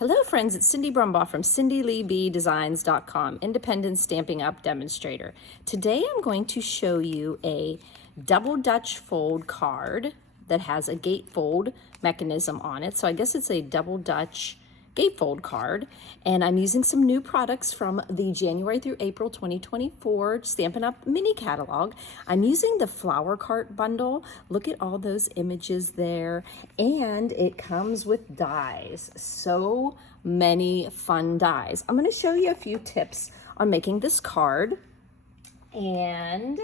Hello friends, it's Cindy Brumbaugh from CindyLeeBDesigns.com, independent Stampin' Up demonstrator. Today I'm going to show you a double Dutch fold card that has a gatefold mechanism on it. So I guess it's a double Dutch gatefold card, and I'm using some new products from the January through April 2024 Stampin' Up mini catalog. I'm using the flower cart bundle. Look at all those images there, and it comes with dies. So many fun dies. I'm going to show you a few tips on making this card and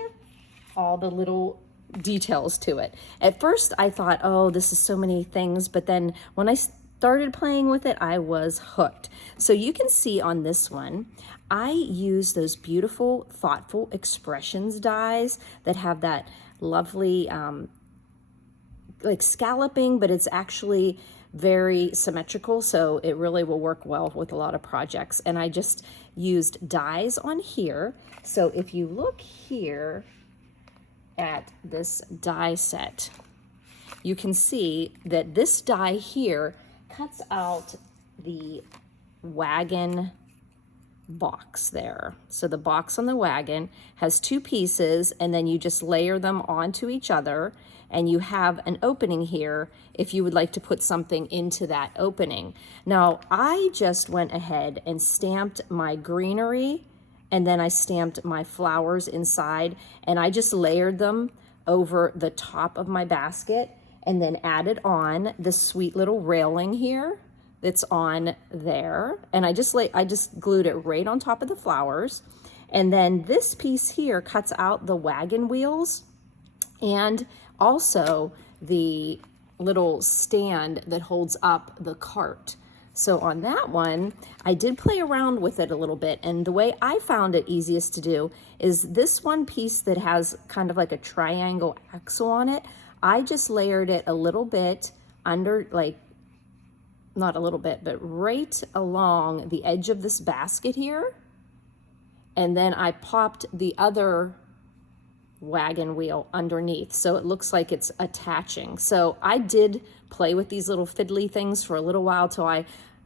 all the little details to it. At first I thought, oh, this is so many things, but then when I started playing with it, I was hooked. So you can see on this one, I use those beautiful, thoughtful expressions dies that have that lovely, like scalloping, but it's actually very symmetrical, so it really will work well with a lot of projects. And I just used dies on here. So if you look here at this die set, you can see that this die here cuts out the wagon box there. So the box on the wagon has two pieces, and then you just layer them onto each other, and you have an opening here if you would like to put something into that opening. Now, I just went ahead and stamped my greenery, and then I stamped my flowers inside, and I just layered them over the top of my basket, and then added on the sweet little railing here that's on there. And I just glued it right on top of the flowers. And then this piece here cuts out the wagon wheels and also the little stand that holds up the cart. So on that one, I did play around with it a little bit, and the way I found it easiest to do is this one piece that has kind of like a triangle axle on it. I just layered it a little bit under, like, not a little bit, but right along the edge of this basket here. And then I popped the other wagon wheel underneath, so it looks like it's attaching. So I did play with these little fiddly things for a little while till I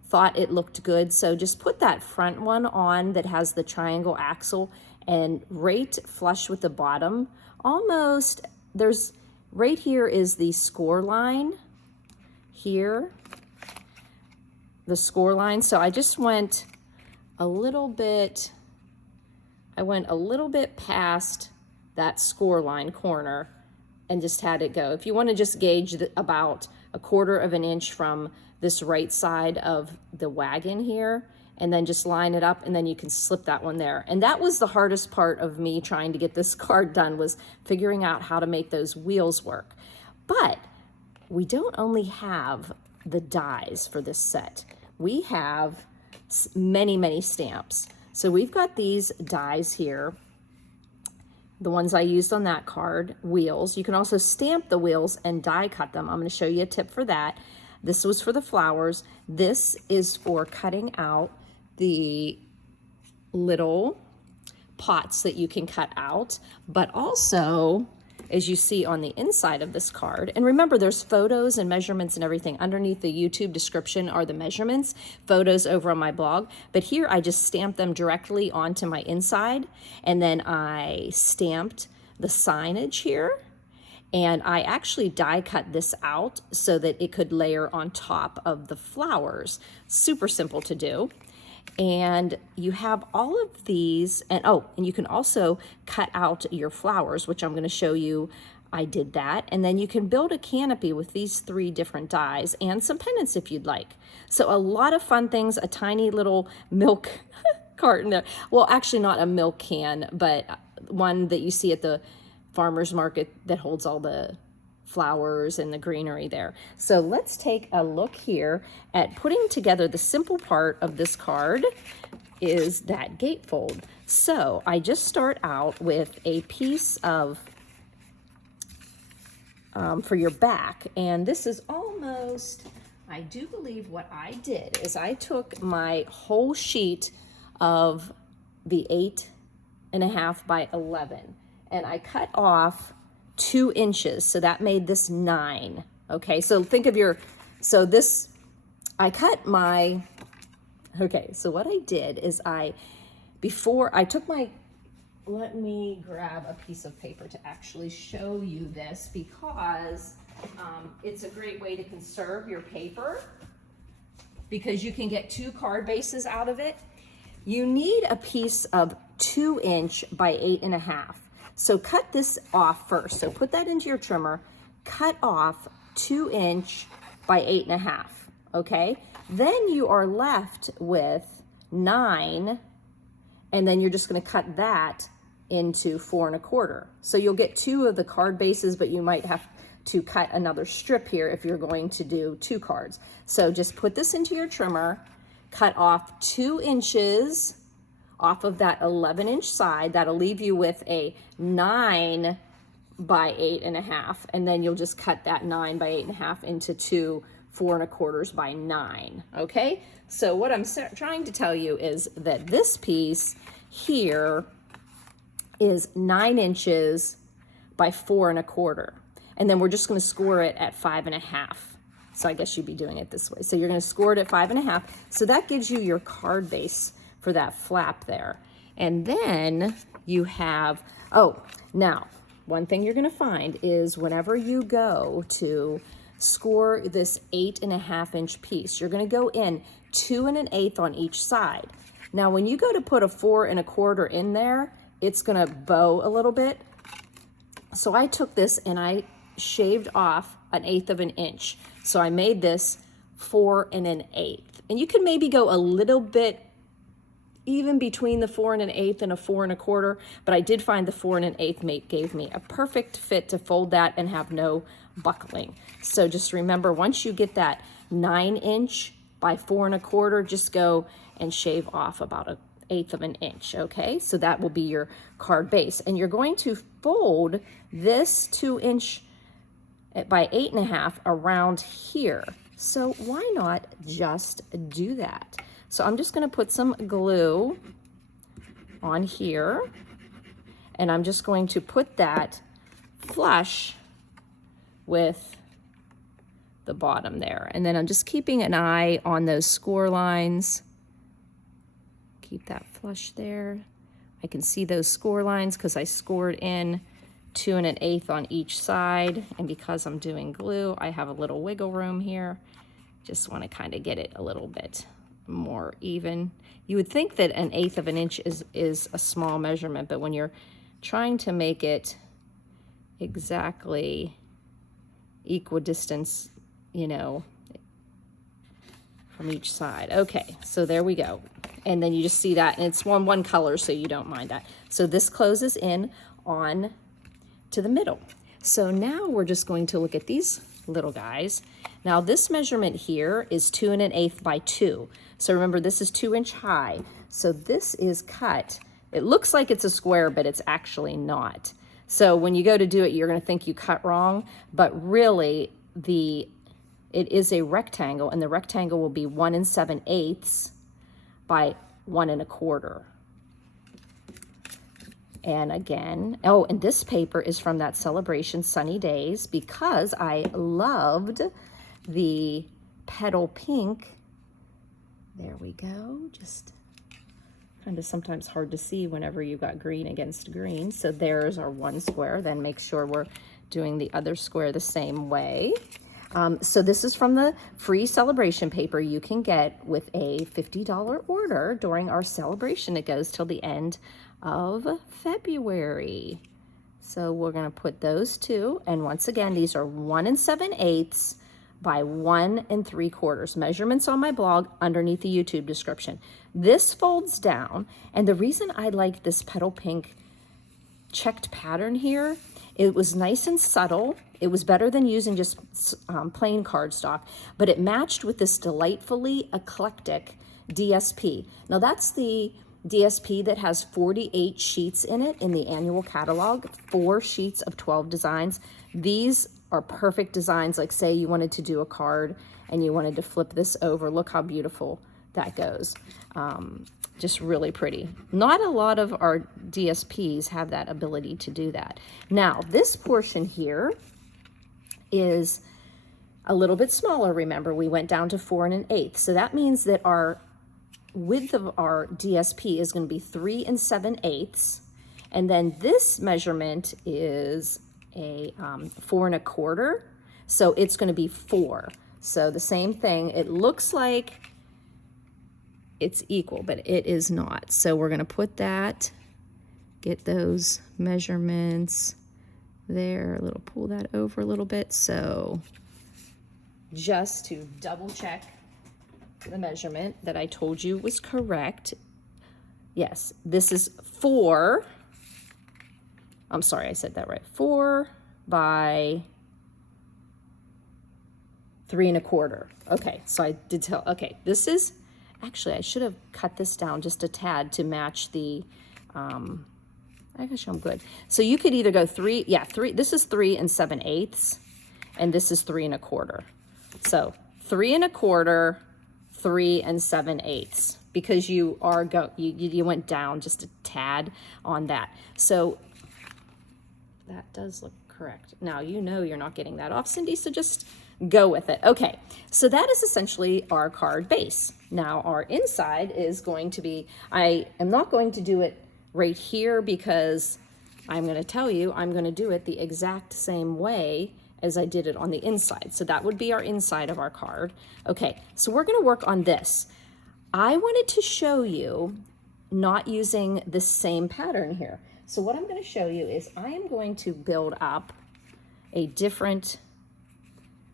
thought it looked good. So just put that front one on that has the triangle axle, and right flush with the bottom, almost, there's right here is the score line here, the score line. So I just went a little bit, past that score line corner and just had it go. If you want to just gauge about 1/4 of an inch from this right side of the wagon here, and then just line it up, and then you can slip that one there. And that was the hardest part of me trying to get this card done, was figuring out how to make those wheels work. But we don't only have the dies for this set. We have many, many stamps. So we've got these dies here, the ones I used on that card, wheels. You can also stamp the wheels and die cut them. I'm going to show you a tip for that. This was for the flowers. This is for cutting out the little pots that you can cut out, but also, as you see on the inside of this card, and remember there's photos and measurements and everything underneath the YouTube description are the measurements, photos over on my blog, but here I just stamped them directly onto my inside, and then I stamped the signage here, and I actually die cut this out so that it could layer on top of the flowers. Super simple to do. And you have all of these, and oh, and you can also cut out your flowers, which I'm going to show you. I did that. And then you can build a canopy with these 3 different dies and some pendants if you'd like. So a lot of fun things, a tiny little milk carton there. Well, actually not a milk can, but one that you see at the farmer's market that holds all the flowers and the greenery there. So let's take a look here at putting together. The simple part of this card is that gatefold. So I just start out with a piece of for your back, and this is almost, I do believe what I did is I took my whole sheet of the 8.5 by 11, and I cut off 2 inches, so that made this 9. Okay, so think of your, so this, I cut my Okay, so what I did is let me grab a piece of paper to actually show you this, because it's a great way to conserve your paper, because you can get 2 card bases out of it. You need a piece of 2" by 8.5. So cut this off first. So put that into your trimmer, cut off 2" by 8.5, okay? Then you are left with 9, and then you're just gonna cut that into 4¼ So you'll get 2 of the card bases, but you might have to cut another strip here if you're going to do 2 cards. So just put this into your trimmer, cut off 2 inches off of that 11" side. That'll leave you with a 9 by 8.5, and then you'll just cut that 9 by 8.5 into 2 4¼ by 9, okay? So what I'm trying to tell you is that this piece here is 9 inches by 4¼ and then we're just going to score it at 5.5. So I guess you'd be doing it this way. So you're going to score it at 5.5. So that gives you your card base for that flap there. And then you have, oh, now one thing you're going to find is whenever you go to score this 8.5" piece, you're going to go in 2 1/8 on each side. Now when you go to put a 4 1/4 in there, it's going to bow a little bit. So I took this and I shaved off 1/8 inch. So I made this 4 1/8. And you can maybe go a little bit even between the 4 1/8 and a 4 1/4, but I did find the 4 1/8 gave me a perfect fit to fold that and have no buckling. So just remember, once you get that 9 inch by 4 1/4, just go and shave off about 1/8 inch, okay? So that will be your card base. And you're going to fold this 2 inch by 8.5 around here. So why not just do that? So I'm just gonna put some glue on here, and I'm just going to put that flush with the bottom there. And then I'm just keeping an eye on those score lines. Keep that flush there. I can see those score lines because I scored in 2 1/8 on each side. And because I'm doing glue, I have a little wiggle room here. Just want to kind of get it a little bit more even. You would think that 1/8 inch is a small measurement, but when you're trying to make it exactly equidistance, you know, from each side. Okay, so there we go. And then you just see that, and it's one color, so you don't mind that. So this closes in on to the middle. So now we're just going to look at these little guys. Now this measurement here is 2 1/8 by 2. So remember, this is 2 inch high. So this is cut. It looks like it's a square, but it's actually not. So when you go to do it, you're going to think you cut wrong, but really it is a rectangle, and the rectangle will be 1 7/8 by 1 1/4. And again, oh, and this paper is from that Celebration Sunny Days, because I loved the petal pink. There we go. Just kind of sometimes hard to see whenever you got green against green. So there's our one square. Then make sure we're doing the other square the same way. So this is from the free celebration paper you can get with a $50 order during our celebration. It goes till the end of February. So we're going to put those two. And once again, these are 1 7/8 by 1 3/4. Measurements on my blog underneath the YouTube description. This folds down. And the reason I like this petal pink checked pattern here, it was nice and subtle. It was better than using just plain cardstock, but it matched with this delightfully eclectic DSP. Now that's the DSP that has 48 sheets in it in the annual catalog, 4 sheets of 12 designs. These are perfect designs, like say you wanted to do a card and you wanted to flip this over. Look how beautiful that goes. Just really pretty. Not a lot of our DSPs have that ability to do that. Now, this portion here is a little bit smaller. Remember, we went down to 4 1/8. So that means that our width of our DSP is going to be 3 7/8, and then this measurement is a 4 1/4, so it's going to be 4. So the same thing, it looks like it's equal, but it is not. So we're going to put that, get those measurements there, a little, pull that over a little bit. So just to double check the measurement that I told you was correct. Yes, this is 4. I'm sorry, I said that right. 4 by 3 1/4. Okay, so I did tell, okay, this is, actually I should have cut this down just a tad to match the, I guess I'm good. So you could either go 3, yeah, 3, this is 3 7/8, and this is 3 1/4. So 3 1/4, 3 7/8, because you are you went down just a tad on that. So that does look correct. Now you know you're not getting that off, Cindy, so just go with it. Okay, so that is essentially our card base. Now our inside is going to be, I am not going to do it right here because I'm going to tell you I'm going to do it the exact same way as I did it on the inside. So that would be our inside of our card. Okay, so we're going to work on this. I wanted to show you not using the same pattern here. So what I'm going to show you is I am going to build up a different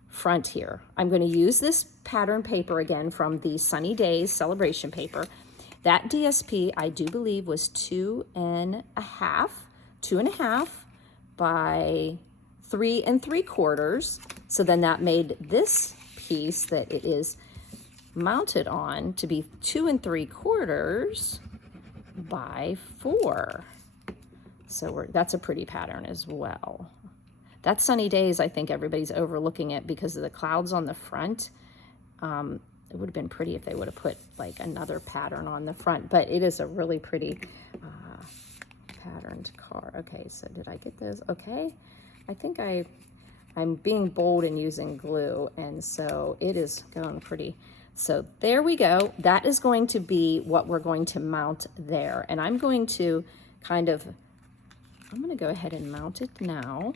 front here. I'm going to use this pattern paper again from the Sunny Days celebration paper. That DSP, I do believe, was 2 1/2 by 3 3/4. So then that made this piece that it is mounted on to be 2 3/4 by 4. So that's a pretty pattern as well. That Sunny Days, I think everybody's overlooking it because of the clouds on the front. It would have been pretty if they would have put like another pattern on the front, but it is a really pretty patterned card. Okay, so did I get those? Okay, I think I'm being bold and using glue, and so it is going pretty. So there we go. That is going to be what we're going to mount there, and I'm going to kind of, I'm going to go ahead and mount it now.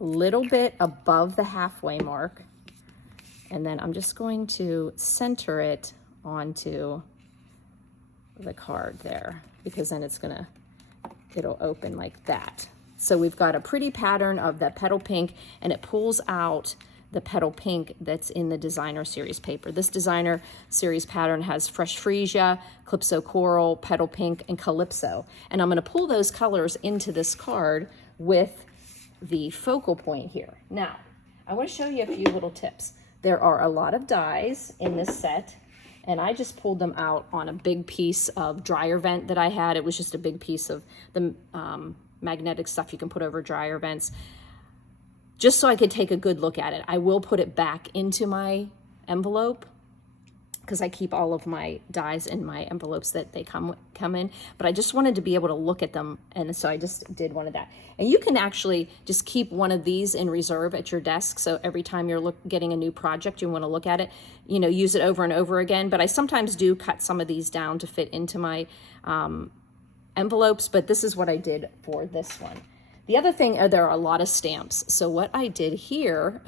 A little bit above the halfway mark, and then I'm just going to center it onto the card there, because then it'll open like that. So we've got a pretty pattern of that petal pink, and it pulls out the petal pink that's in the designer series paper. This designer series pattern has Fresh Freesia, Calypso Coral, Petal Pink, and Calypso. And I'm going to pull those colors into this card with the focal point here. Now, I want to show you a few little tips. There are a lot of dies in this set, and I just pulled them out on a big piece of dryer vent that I had. It was just a big piece of the magnetic stuff you can put over dryer vents, just so I could take a good look at it. I will put it back into my envelope because I keep all of my dies in my envelopes that they come in, but I just wanted to be able to look at them, and so I just did one of that. And you can actually just keep one of these in reserve at your desk, so every time you're getting a new project, you want to look at it, you know, use it over and over again. But I sometimes do cut some of these down to fit into my envelopes, but this is what I did for this one. The other thing, there are a lot of stamps. So what I did here,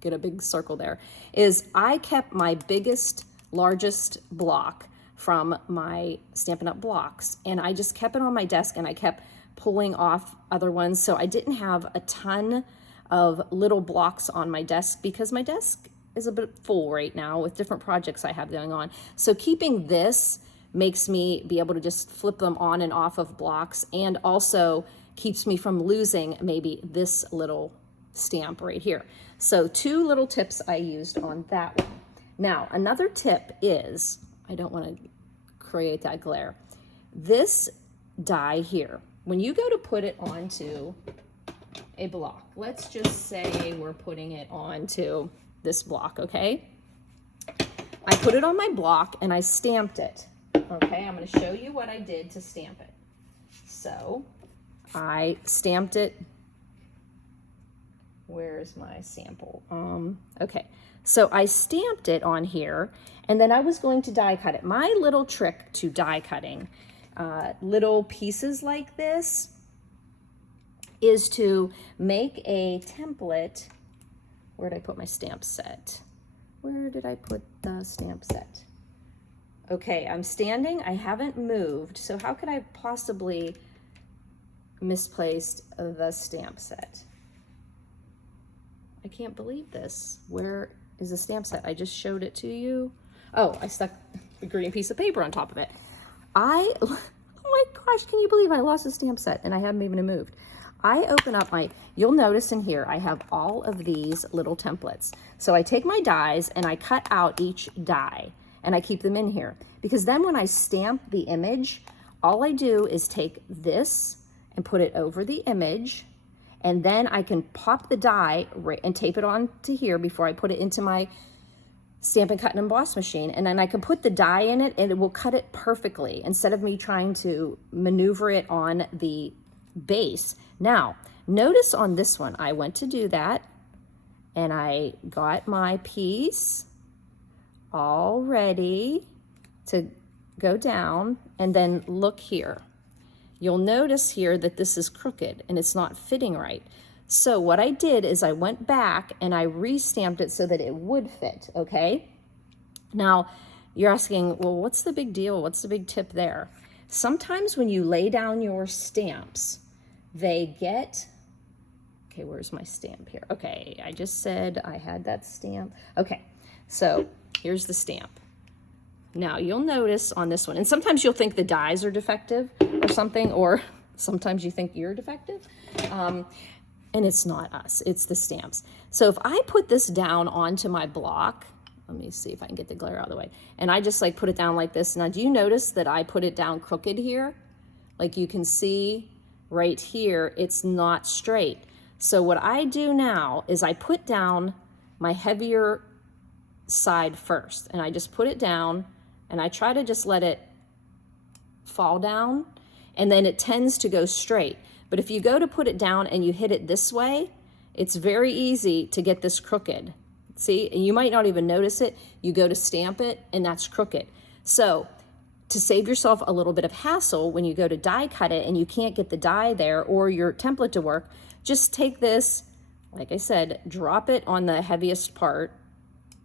get a big circle there, is I kept my biggest, largest block from my Stampin' Up! Blocks, and I just kept it on my desk, and I kept pulling off other ones. So I didn't have a ton of little blocks on my desk because my desk is a bit full right now with different projects I have going on. So keeping this makes me be able to just flip them on and off of blocks, and also keeps me from losing maybe this little stamp right here. So 2 little tips I used on that one. Now, another tip is, I don't want to create that glare. This die here, when you go to put it onto a block, let's just say we're putting it onto this block, okay? I put it on my block and I stamped it, okay? I'm going to show you what I did to stamp it. So I stamped it. Where's my sample? Okay, So I stamped it on here, and then I was going to die cut it. My little trick to die cutting little pieces like this is to make a template. Where did I put my stamp set? Where did I put the stamp set? Okay, I'm standing, I haven't moved, so how could I possibly misplaced the stamp set? I can't believe this. Where is the stamp set? I just showed it to you. Oh, I stuck the green piece of paper on top of it. Oh my gosh, can you believe I lost a stamp set and I haven't even moved? I open up you'll notice in here, I have all of these little templates. So I take my dies and I cut out each die and I keep them in here. Because then when I stamp the image, all I do is take this and put it over the image, and then I can pop the die and tape it onto here before I put it into my Stampin' Cut and Emboss machine, and then I can put the die in it and it will cut it perfectly instead of me trying to maneuver it on the base. Now, notice on this one, I went to do that and I got my piece all ready to go down, and then look here. You'll notice here that this is crooked and it's not fitting right. So what I did is I went back and I re-stamped it so that it would fit, okay? Now, you're asking, well, what's the big deal? What's the big tip there? Sometimes when you lay down your stamps, they get, okay, where's my stamp here? Okay, I just said I had that stamp. Okay, so here's the stamp. Now you'll notice on this one, and sometimes you'll think the dies are defective or something, or sometimes you think you're defective. And it's not us, it's the stamps. So if I put this down onto my block, let me see if I can get the glare out of the way, and I just like put it down like this. Now do you notice that I put it down crooked here? Like you can see right here, it's not straight. So what I do now is I put down my heavier side first, and I just put it down and I try to just let it fall down, and then it tends to go straight. But if you go to put it down and you hit it this way, it's very easy to get this crooked. See, and you might not even notice it. You go to stamp it and that's crooked. So to save yourself a little bit of hassle when you go to die cut it and you can't get the die there or your template to work, just take this, like I said, drop it on the heaviest part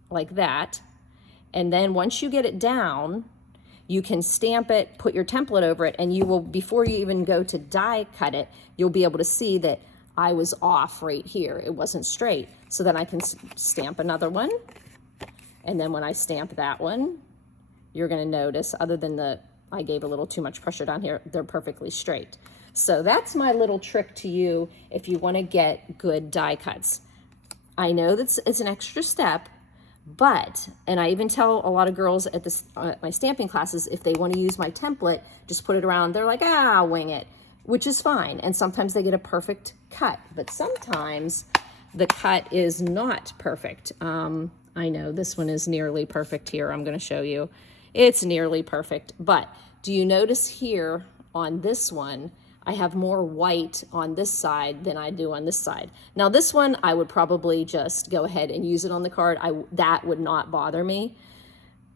like that. And then once you get it down, you can stamp it, put your template over it, and you will, before you even go to die cut it, you'll be able to see that I was off right here. It wasn't straight. So then I can stamp another one. And then when I stamp that one, you're gonna notice, other than I gave a little too much pressure down here, they're perfectly straight. So that's my little trick to you if you wanna get good die cuts. I know that it's an extra step, but, and I even tell a lot of girls at my stamping classes, if they want to use my template, just put it around. They're like, wing it, which is fine. And sometimes they get a perfect cut, but sometimes the cut is not perfect. I know this one is nearly perfect here. I'm going to show you. It's nearly perfect, but do you notice here on this one, I have more white on this side than I do on this side. Now this one, I would probably just go ahead and use it on the card. That would not bother me.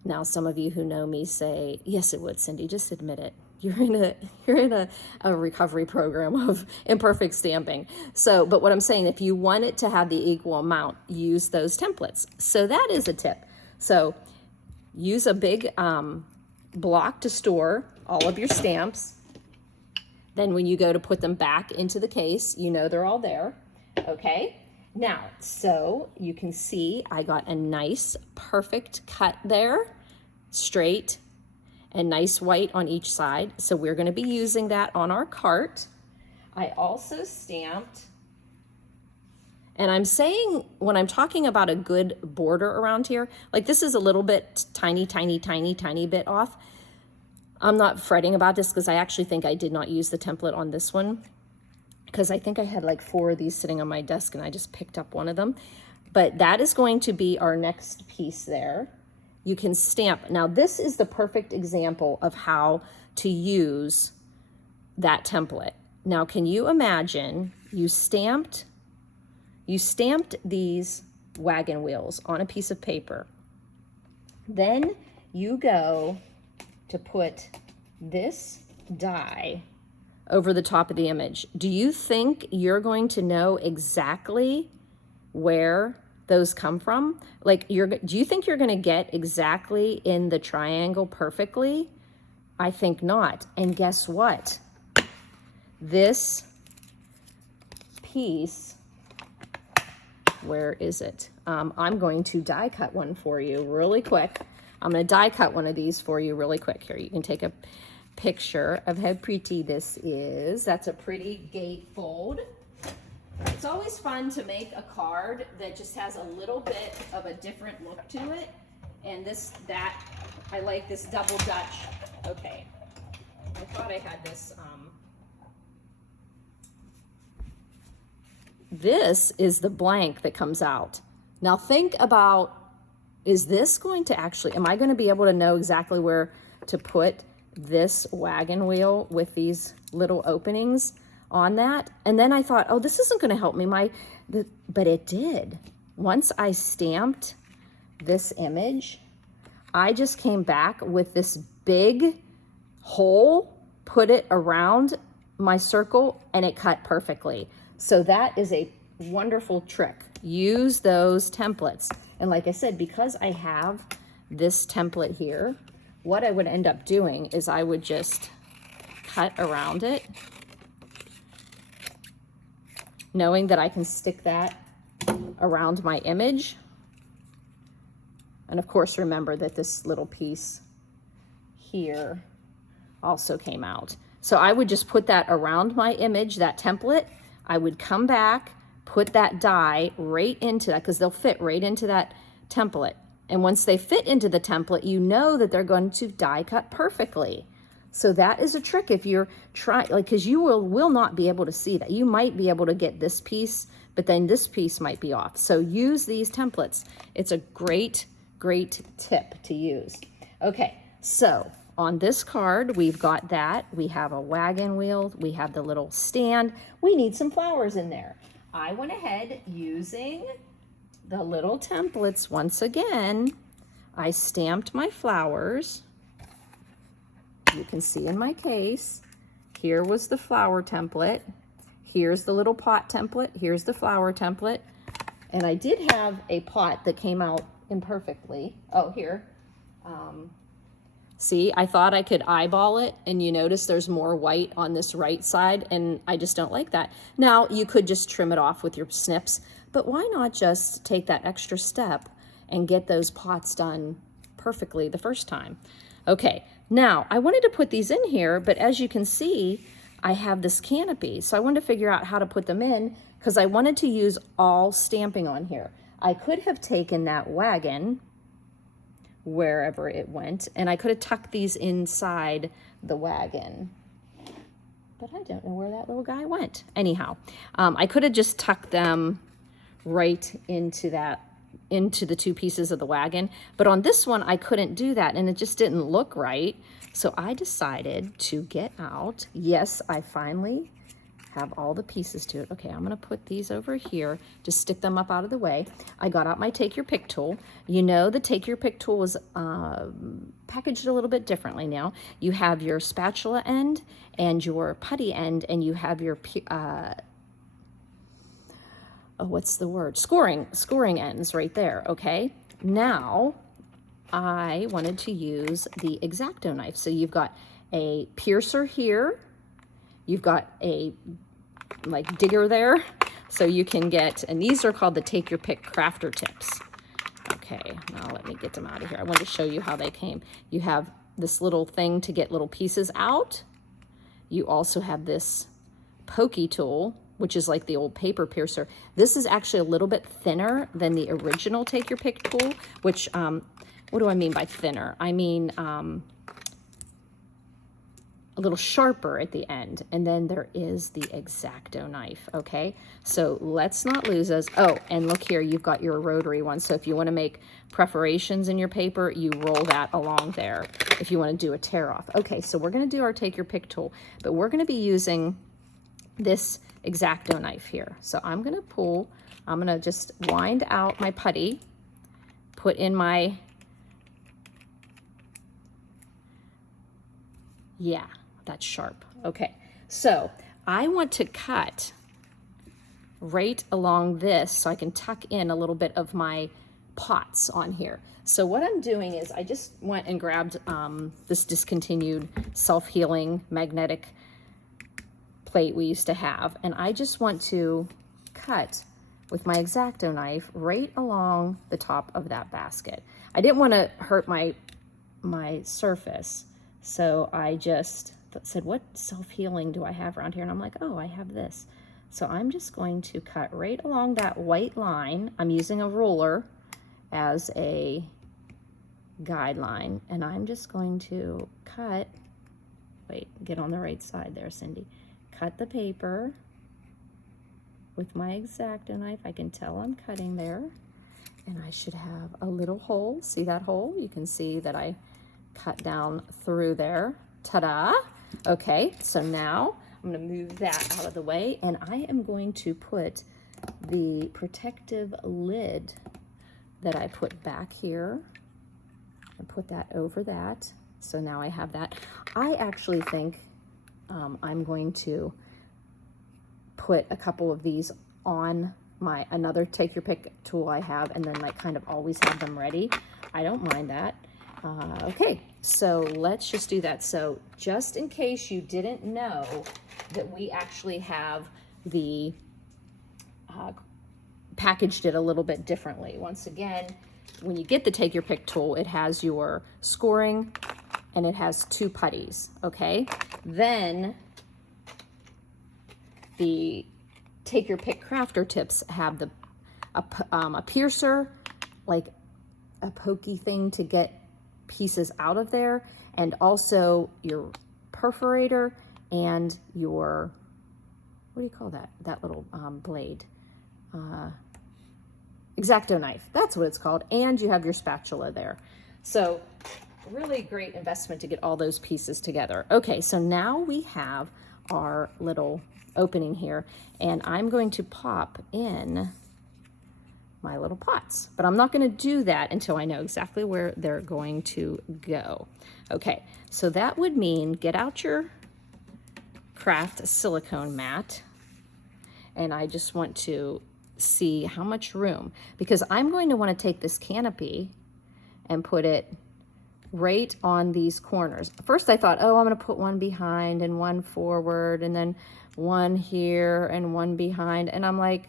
Now some of you who know me say, yes it would, Cindy, just admit it. You're in a recovery program of imperfect stamping. So, but what I'm saying, if you want it to have the equal amount, use those templates. So that is a tip. So use a big block to store all of your stamps. Then when you go to put them back into the case, you know they're all there, okay? Now, so you can see I got a nice, perfect cut there, straight, and nice white on each side. So we're gonna be using that on our cart. I also stamped, and I'm saying when I'm talking about a good border around here, like this is a little bit tiny bit off. I'm not fretting about this because I actually think I did not use the template on this one, because I think I had like 4 of these sitting on my desk and I just picked up one of them. But that is going to be our next piece there. You can stamp. Now this is the perfect example of how to use that template. Now can you imagine you stamped these wagon wheels on a piece of paper. Then you go to put this die over the top of the image. Do you think you're going to know exactly where those come from? Like, do you think you're going to get exactly in the triangle perfectly? I think not. And guess what? This piece, where is it? I'm going to die cut one for you really quick. I'm going to die cut one of these for you really quick. Here, you can take a picture of how pretty this is. That's a pretty gatefold. It's always fun to make a card that just has a little bit of a different look to it. And I like this double Dutch. Okay, I thought I had this. This is the blank that comes out. Now think about, is this going to actually, am I going to be able to know exactly where to put this wagon wheel with these little openings on that? And then I thought, oh, this isn't going to help me. But it did. Once I stamped this image, I just came back with this big hole, put it around my circle, and it cut perfectly. So that is a wonderful trick. Use those templates. And like I said, because I have this template here, what I would end up doing is I would just cut around it, knowing that I can stick that around my image. And of course, remember that this little piece here also came out. So I would just put that around my image, that template. I would come back, put that die right into that, because they'll fit right into that template. And once they fit into the template, you know that they're going to die cut perfectly. So that is a trick if you're trying, like, because you will not be able to see that. You might be able to get this piece, but then this piece might be off. So use these templates. It's a great, great tip to use. Okay, so on this card, we've got that. We have a wagon wheel. We have the little stand. We need some flowers in there. I went ahead using the little templates once again. I stamped my flowers. You can see in my case, here was the flower template. Here's the little pot template. Here's the flower template. And I did have a pot that came out imperfectly. Oh, here. See, I thought I could eyeball it, and you notice there's more white on this right side, and I just don't like that. Now, you could just trim it off with your snips, but why not just take that extra step and get those pots done perfectly the first time? Okay, now, I wanted to put these in here, but as you can see, I have this canopy, so I wanted to figure out how to put them in, because I wanted to use all stamping on here. I could have taken that wagon, wherever it went, and I could have tucked these inside the wagon, but I don't know where that little guy went. Anyhow, I could have just tucked them right into the two pieces of the wagon, but on this one I couldn't do that, and it just didn't look right. So I decided to get out. Yes, I finally have all the pieces to it. Okay, I'm gonna put these over here, just stick them up out of the way. I got out my Take Your Pick tool. You know, the Take Your Pick tool was packaged a little bit differently now. You have your spatula end and your putty end, and you have your, what's the word? Scoring ends right there, okay? Now, I wanted to use the X-Acto knife. So you've got a piercer here, you've got a like digger there, so you can get, and these are called the Take Your Pick crafter tips. Okay, now let me get them out of here. I wanted to show you how they came. You have this little thing to get little pieces out. You also have this pokey tool, which is like the old paper piercer. This is actually a little bit thinner than the original Take Your Pick tool, which, what do I mean by thinner? I mean a little sharper at the end. And then there is the X-Acto knife, okay? So let's not lose those. Oh, and look here, you've got your rotary one. So if you wanna make perforations in your paper, you roll that along there if you wanna do a tear off. Okay, so we're gonna do our Take Your Pick tool, but we're gonna be using this X-Acto knife here. So I'm gonna pull I'm gonna just wind out my putty, put in my, yeah, that's sharp. Okay, so I want to cut right along this so I can tuck in a little bit of my pots on here. So what I'm doing is I just went and grabbed this discontinued self-healing magnetic plate we used to have, and I just want to cut with my X-Acto knife right along the top of that basket. I didn't want to hurt my surface, so I just said, what self-healing do I have around here? And I'm like, oh, I have this. So I'm just going to cut right along that white line. I'm using a ruler as a guideline, and I'm just going to cut, wait, get on the right side there, Cindy. Cut the paper with my X-Acto knife. I can tell I'm cutting there, and I should have a little hole. See that hole? You can see that I cut down through there. Ta-da! Okay, so now I'm going to move that out of the way, and I am going to put the protective lid that I put back here and put that over that. So now I have that. I actually think I'm going to put a couple of these on my another take your pick tool I have, and then like kind of always have them ready. I don't mind that. Okay, so let's just do that. So just in case you didn't know that we actually have the packaged it a little bit differently. Once again, when you get the take your pick tool, it has your scoring and it has 2 putties, okay? Then the take your pick crafter tips have a piercer, like a pokey thing to get pieces out of there, and also your perforator and your, what do you call that? That little blade. X-Acto knife, that's what it's called, and you have your spatula there. So really great investment to get all those pieces together. Okay, so now we have our little opening here, and I'm going to pop in my little pots, but I'm not going to do that until I know exactly where they're going to go. Okay, so that would mean get out your craft silicone mat, and I just want to see how much room, because I'm going to want to take this canopy and put it right on these corners. First I thought, oh, I'm going to put one behind and one forward and then one here and one behind, and I'm like,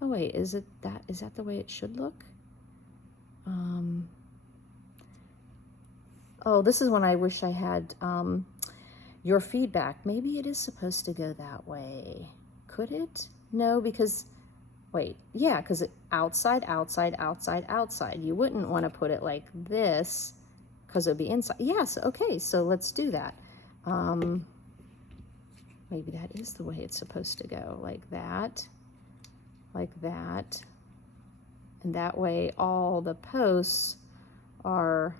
oh wait, is that the way it should look? Oh, this is when I wish I had your feedback. Maybe it is supposed to go that way. Could it? No, because wait, yeah, because outside, outside, outside, outside. You wouldn't want to put it like this because it would be inside. Yes, okay, so let's do that. Maybe that is the way it's supposed to go, like that, and that way all the posts are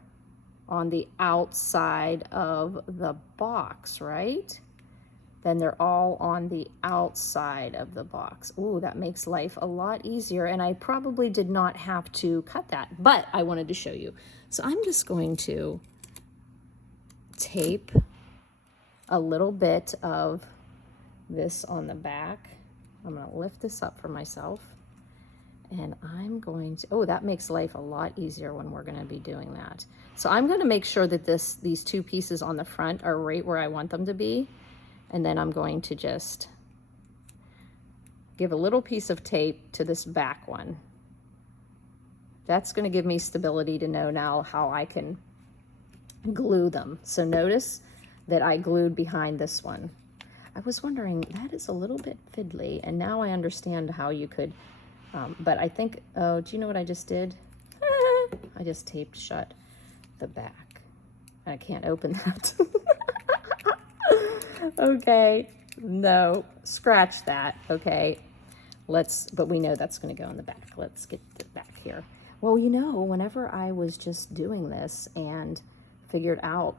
on the outside of the box, right? Then they're all on the outside of the box. Ooh, that makes life a lot easier, and I probably did not have to cut that, but I wanted to show you. So I'm just going to tape a little bit of this on the back. I'm going to lift this up for myself, and I'm going to, oh, that makes life a lot easier when we're going to be doing that. So I'm going to make sure that these 2 pieces on the front are right where I want them to be. And then I'm going to just give a little piece of tape to this back one. That's going to give me stability to know now how I can glue them. So notice that I glued behind this one. I was wondering, that is a little bit fiddly, and now I understand how you could, but I think, oh, do you know what I just did? I just taped shut the back. I can't open that. Okay, no, scratch that. Okay, but we know that's going to go in the back. Let's get it back here. Well, you know, whenever I was just doing this and figured out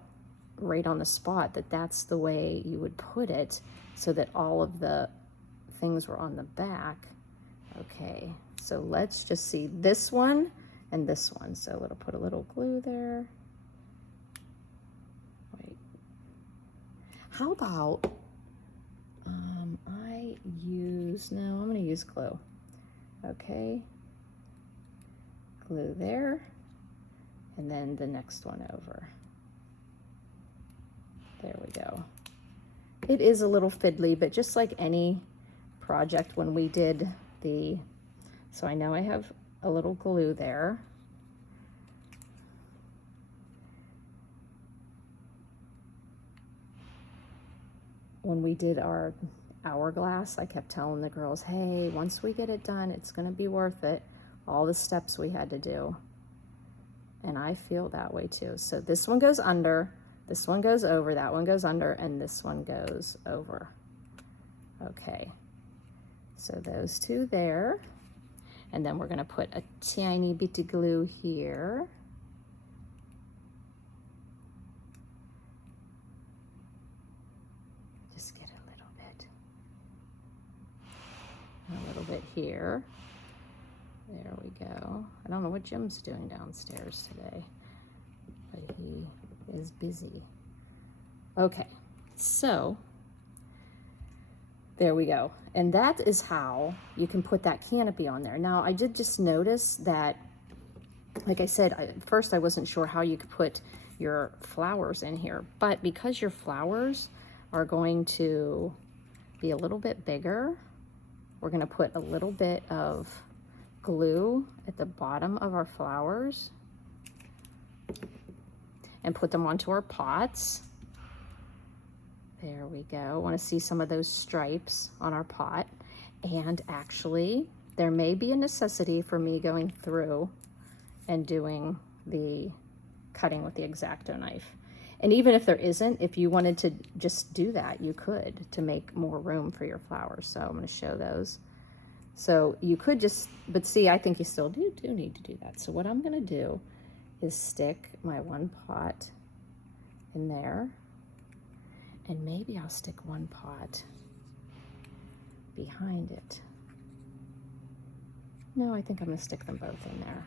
right on the spot that that's the way you would put it so that all of the things were on the back. Okay, So let's just see this one and this one. So it'll put a little glue there. Wait. How about I'm gonna use glue. Okay. Glue there. And then the next one over. There we go. It is a little fiddly, but just like any project when we did so I know I have a little glue there. When we did our hourglass, I kept telling the girls, hey, once we get it done, it's gonna be worth it. All the steps we had to do. And I feel that way too. So this one goes under, this one goes over, that one goes under, and this one goes over. Okay, so those two there. And then we're gonna put a tiny bit of glue here. Just get a little bit here. There we go. I don't know what Jim's doing downstairs today, but he is busy. Okay, so there we go. And that is how you can put that canopy on there. Now, I did just notice that, like I said, at first I wasn't sure how you could put your flowers in here, but because your flowers are going to be a little bit bigger, we're gonna put a little bit of glue at the bottom of our flowers and put them onto our pots. There we go. Want to see some of those stripes on our pot. And actually, there may be a necessity for me going through and doing the cutting with the X-Acto knife. And even if there isn't, if you wanted to just do that, you could, to make more room for your flowers. So I'm going to show those. So you could just, but see, I think you still do need to do that. So what I'm going to do is stick my one pot in there, and maybe I'll stick one pot behind it. No, I think I'm going to stick them both in there.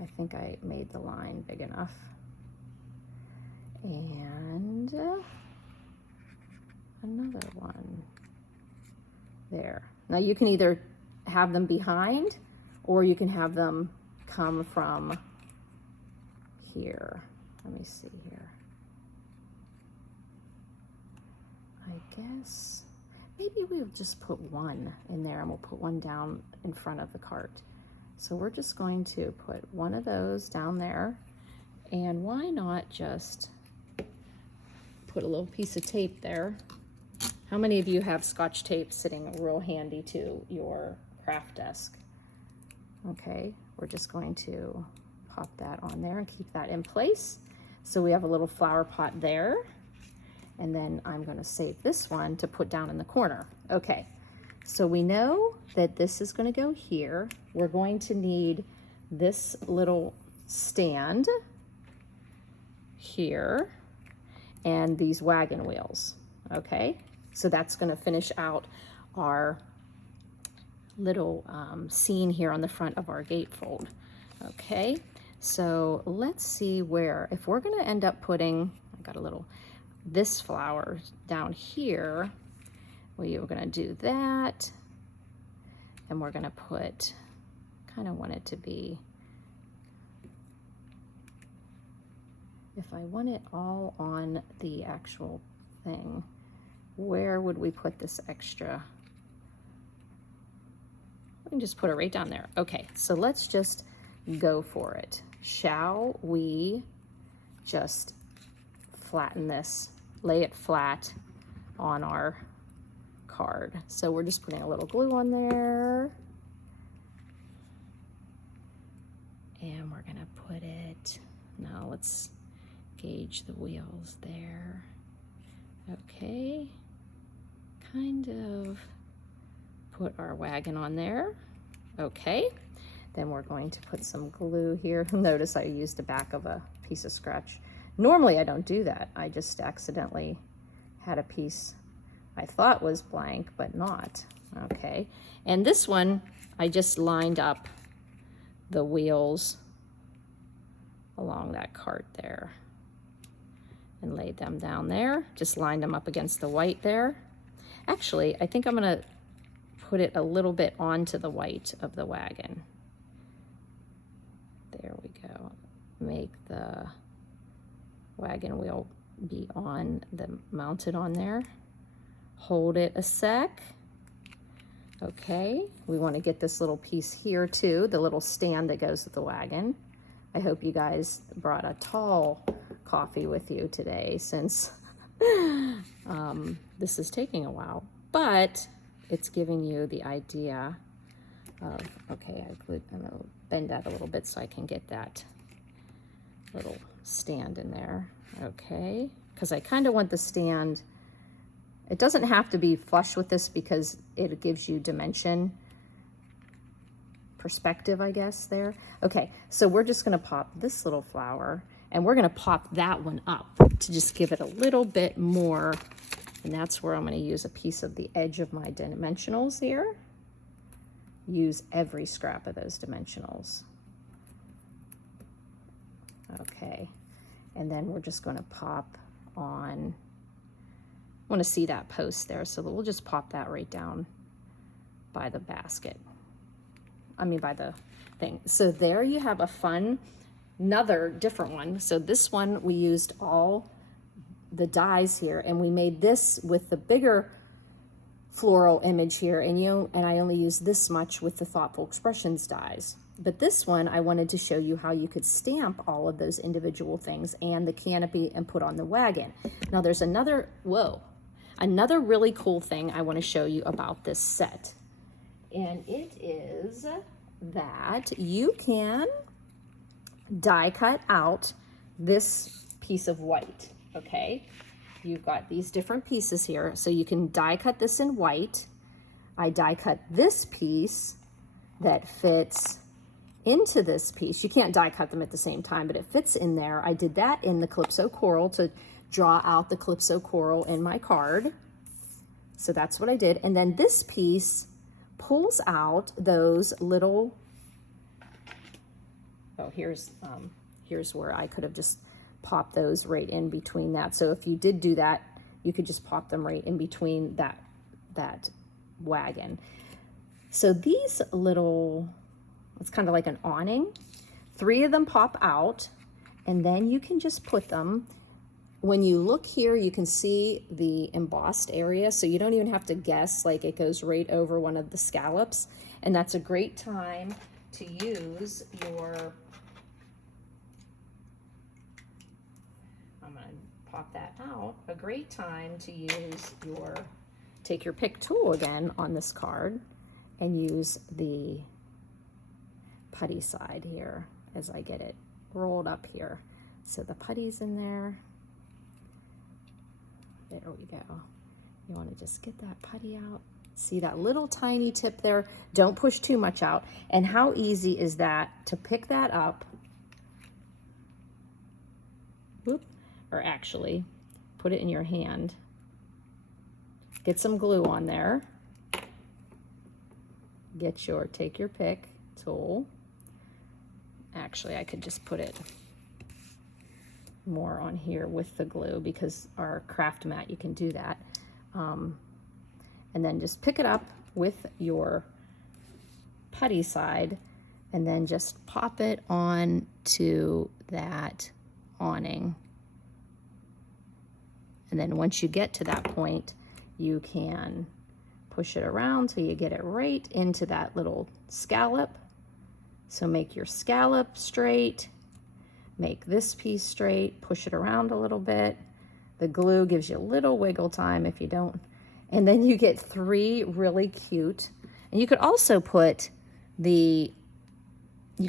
I think I made the line big enough. And another one there. Now you can either have them behind, or you can have them come from here. Let me see here. I guess maybe we'll just put one in there, and we'll put one down in front of the cart. So we're just going to put one of those down there, and why not just put a little piece of tape there. How many of you have Scotch tape sitting real handy to your craft desk? Okay, we're just going to pop that on there and keep that in place. So we have a little flower pot there, and then I'm going to save this one to put down in the corner. Okay, so we know that this is going to go here. We're going to need this little stand here and these wagon wheels. Okay, so that's going to finish out our little scene here on the front of our gatefold. Okay, so let's see where, if we're going to end up putting, I got a little, this flower down here, we are going to do that, and we're going to put, kind of want it to be, if I want it all on the actual thing, where would we put this extra? We can just put it right down there. Okay, so let's just go for it. Shall we just flatten this, lay it flat on our card? So we're just putting a little glue on there. And we're gonna put it, now let's gauge the wheels there. Okay, kind of put our wagon on there. Okay, then we're going to put some glue here. Notice I used the back of a piece of scratch. Normally I don't do that. I just accidentally had a piece I thought was blank, but not. Okay, and this one, I just lined up the wheels along that cart there and laid them down there. Just lined them up against the white there. Actually, I think I'm gonna put it a little bit onto the white of the wagon. There we go. Make the wagon wheel be mounted on there. Hold it a sec. Okay, we want to get this little piece here too, the little stand that goes with the wagon. I hope you guys brought a tall coffee with you today, since this is taking a while, but it's giving you the idea of, okay, I'm gonna bend that a little bit so I can get that little stand in there. Okay, because I kind of want the stand, it doesn't have to be flush with this because it gives you dimension, perspective, I guess, there. Okay, so we're just gonna pop this little flower, and we're gonna pop that one up to just give it a little bit more, and that's where I'm gonna use a piece of the edge of my dimensionals here. Use every scrap of those dimensionals. Okay, and then we're just gonna pop on, I want to see that post there, so we'll just pop that right down by the basket. I mean, by the thing. So there you have a fun, another different one. So this one, we used all the dies here, and we made this with the bigger floral image here, and I only used this much with the Thoughtful Expressions dies. But this one, I wanted to show you how you could stamp all of those individual things and the canopy and put on the wagon. Now there's another really cool thing I want to show you about this set, and it is that you can die cut out this piece of white. Okay, you've got these different pieces here, so you can die cut this in white. I die cut this piece that fits into this piece. You can't die cut them at the same time, but it fits in there. I did that in the Calypso Coral to draw out the Calypso Coral in my card. So that's what I did. And then this piece pulls out those little, oh, here's where I could have just popped those right in between that. So if you did do that, you could just pop them right in between that wagon. So these little, it's kind of like an awning. 3 of them pop out, and then you can just put them, when you look here, you can see the embossed area, so you don't even have to guess, like it goes right over one of the scallops. And that's a great time to use your, I'm gonna pop that out, a great time to use your, take your pick tool again on this card and use the putty side here as I get it rolled up here. So the putty's in there. There we go. You want to just get that putty out. See that little tiny tip there? Don't push too much out. And how easy is that to pick that up? Whoop. Or actually, put it in your hand. Get some glue on there. Take your pick tool. Actually, I could just put it more on here with the glue, because our craft mat, you can do that. And then just pick it up with your putty side and then just pop it on to that awning. And then once you get to that point, you can push it around till you get it right into that little scallop. So make your scallop straight, make this piece straight, push it around a little bit. The glue gives you a little wiggle time if you don't. And then you get 3 really cute. And you could also put you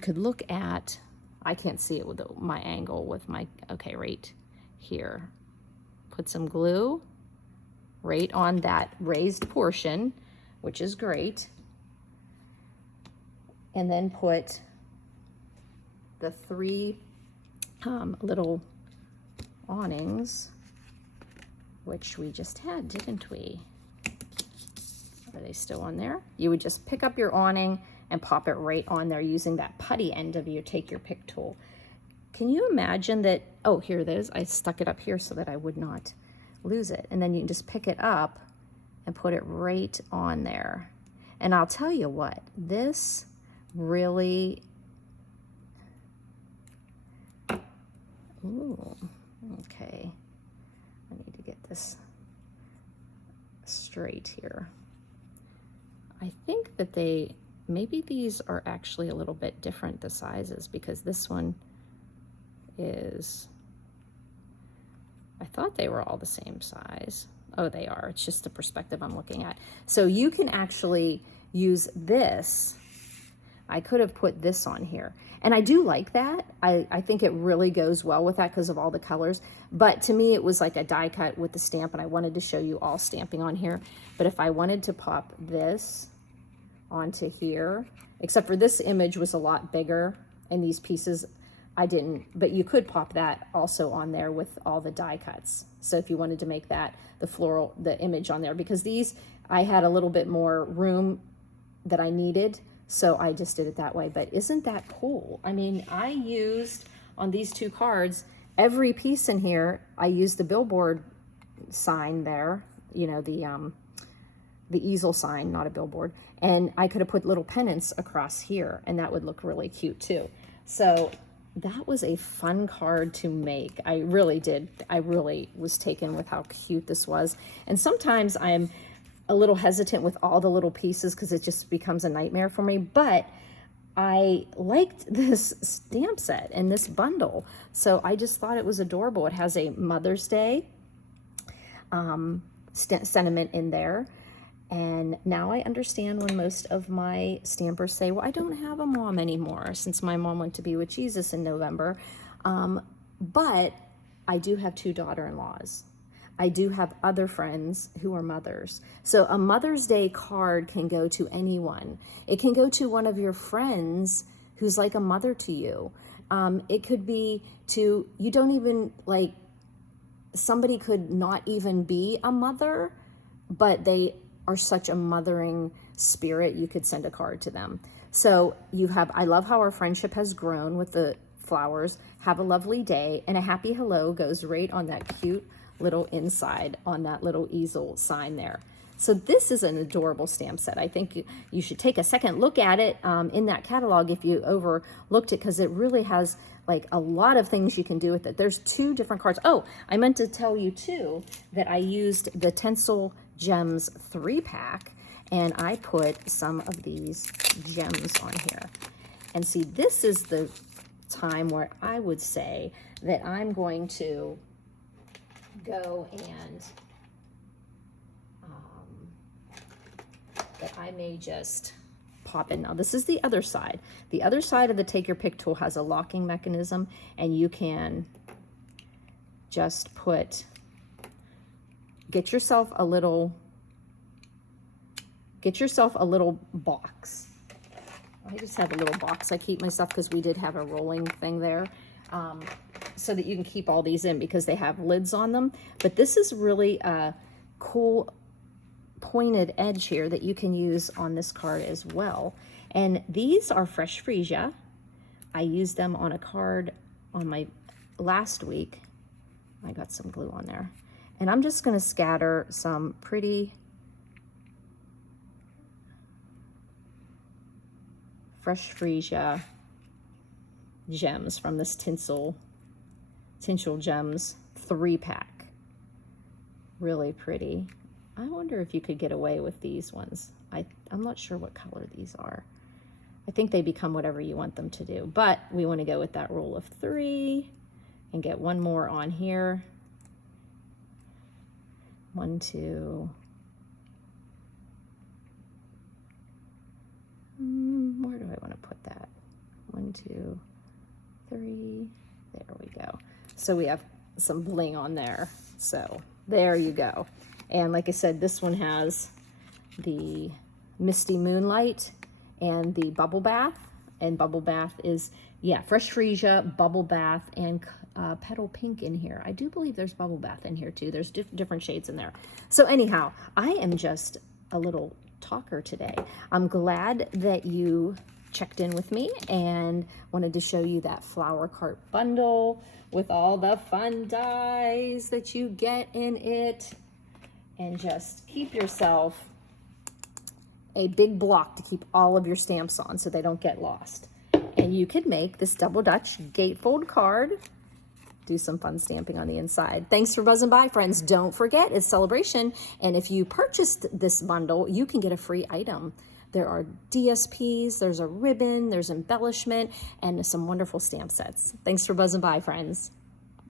could look at, I can't see it with my angle with my, okay, right here. Put some glue right on that raised portion, which is great. And then put the 3 little awnings, which we just had, didn't we? Are they still on there? You would just pick up your awning and pop it right on there using that putty end of your take your pick tool. Can you imagine that? Oh, here it is. I stuck it up here so that I would not lose it. And then you can just pick it up and put it right on there. And I'll tell you what, this really, ooh, okay. I need to get this straight here. I think that maybe these are actually a little bit different, the sizes, because this one is, I thought they were all the same size. Oh, they are. It's just the perspective I'm looking at. So you can actually use this. I could have put this on here. And I do like that. I think it really goes well with that because of all the colors. But to me, it was like a die cut with the stamp, and I wanted to show you all stamping on here. But if I wanted to pop this onto here, except for this image was a lot bigger, and these pieces I didn't, but you could pop that also on there with all the die cuts. So if you wanted to make that the image on there, because these, I had a little bit more room that I needed, so I just did it that way. But isn't that cool? I mean, I used on these two cards, every piece in here, I used the billboard sign there, you know, the easel sign, not a billboard. And I could have put little pennants across here, and that would look really cute too. So that was a fun card to make. I really did. I really was taken with how cute this was. And sometimes I'm a little hesitant with all the little pieces because it just becomes a nightmare for me. But I liked this stamp set and this bundle. So I just thought it was adorable. It has a Mother's Day sentiment in there. And now I understand when most of my stampers say, well, I don't have a mom anymore since my mom went to be with Jesus in November. But I do have two daughter-in-laws. I do have other friends who are mothers. So a Mother's Day card can go to anyone. It can go to one of your friends who's like a mother to you. It could be to, you don't even like, somebody could not even be a mother, but they are such a mothering spirit, you could send a card to them. So you have, I love how our friendship has grown with the flowers. Have a lovely day, and a happy hello goes right on that cute little inside on that little easel sign there. So this is an adorable stamp set. I think you should take a second look at it in that catalog if you overlooked it, because it really has like a lot of things you can do with it. There's two different cards. Oh, I meant to tell you too that I used the Tinsel Gems 3-pack, and I put some of these gems on here. And see, this is the time where I would say that I'm going to go and that I may just pop in. Now this is the other side. The other side of the Take Your Pick tool has a locking mechanism, and you can just get yourself a little box. I just have a little box I keep my stuff, because we did have a rolling thing there, so that you can keep all these in because they have lids on them. But this is really a cool pointed edge here that you can use on this card as well. And these are fresh freesia. I used them on a card on my last week. I got some glue on there. And I'm just going to scatter some pretty fresh freesia gems from this Tinsel Gems 3-pack. Really pretty. I wonder if you could get away with these ones. I'm not sure what color these are. I think they become whatever you want them to do, but we want to go with that rule of 3 and get one more on here. 1, 2. Where do I want to put that? 1, 2, 3. There we go. So we have some bling on there. So there you go. And like I said, this one has the Misty Moonlight and the Bubble Bath. And Bubble Bath is, yeah, Fresh Freesia, Bubble Bath, and Petal Pink in here. I do believe there's Bubble Bath in here too. There's different shades in there. So anyhow, I am just a little talker today. I'm glad that you checked in with me and wanted to show you that flower cart bundle with all the fun dies that you get in it. And just keep yourself a big block to keep all of your stamps on so they don't get lost. And you could make this double Dutch gatefold card. Do some fun stamping on the inside. Thanks for buzzing by, friends. Don't forget, it's celebration. And if you purchased this bundle, you can get a free item. There are DSPs, there's a ribbon, there's embellishment, and some wonderful stamp sets. Thanks for buzzing by, friends.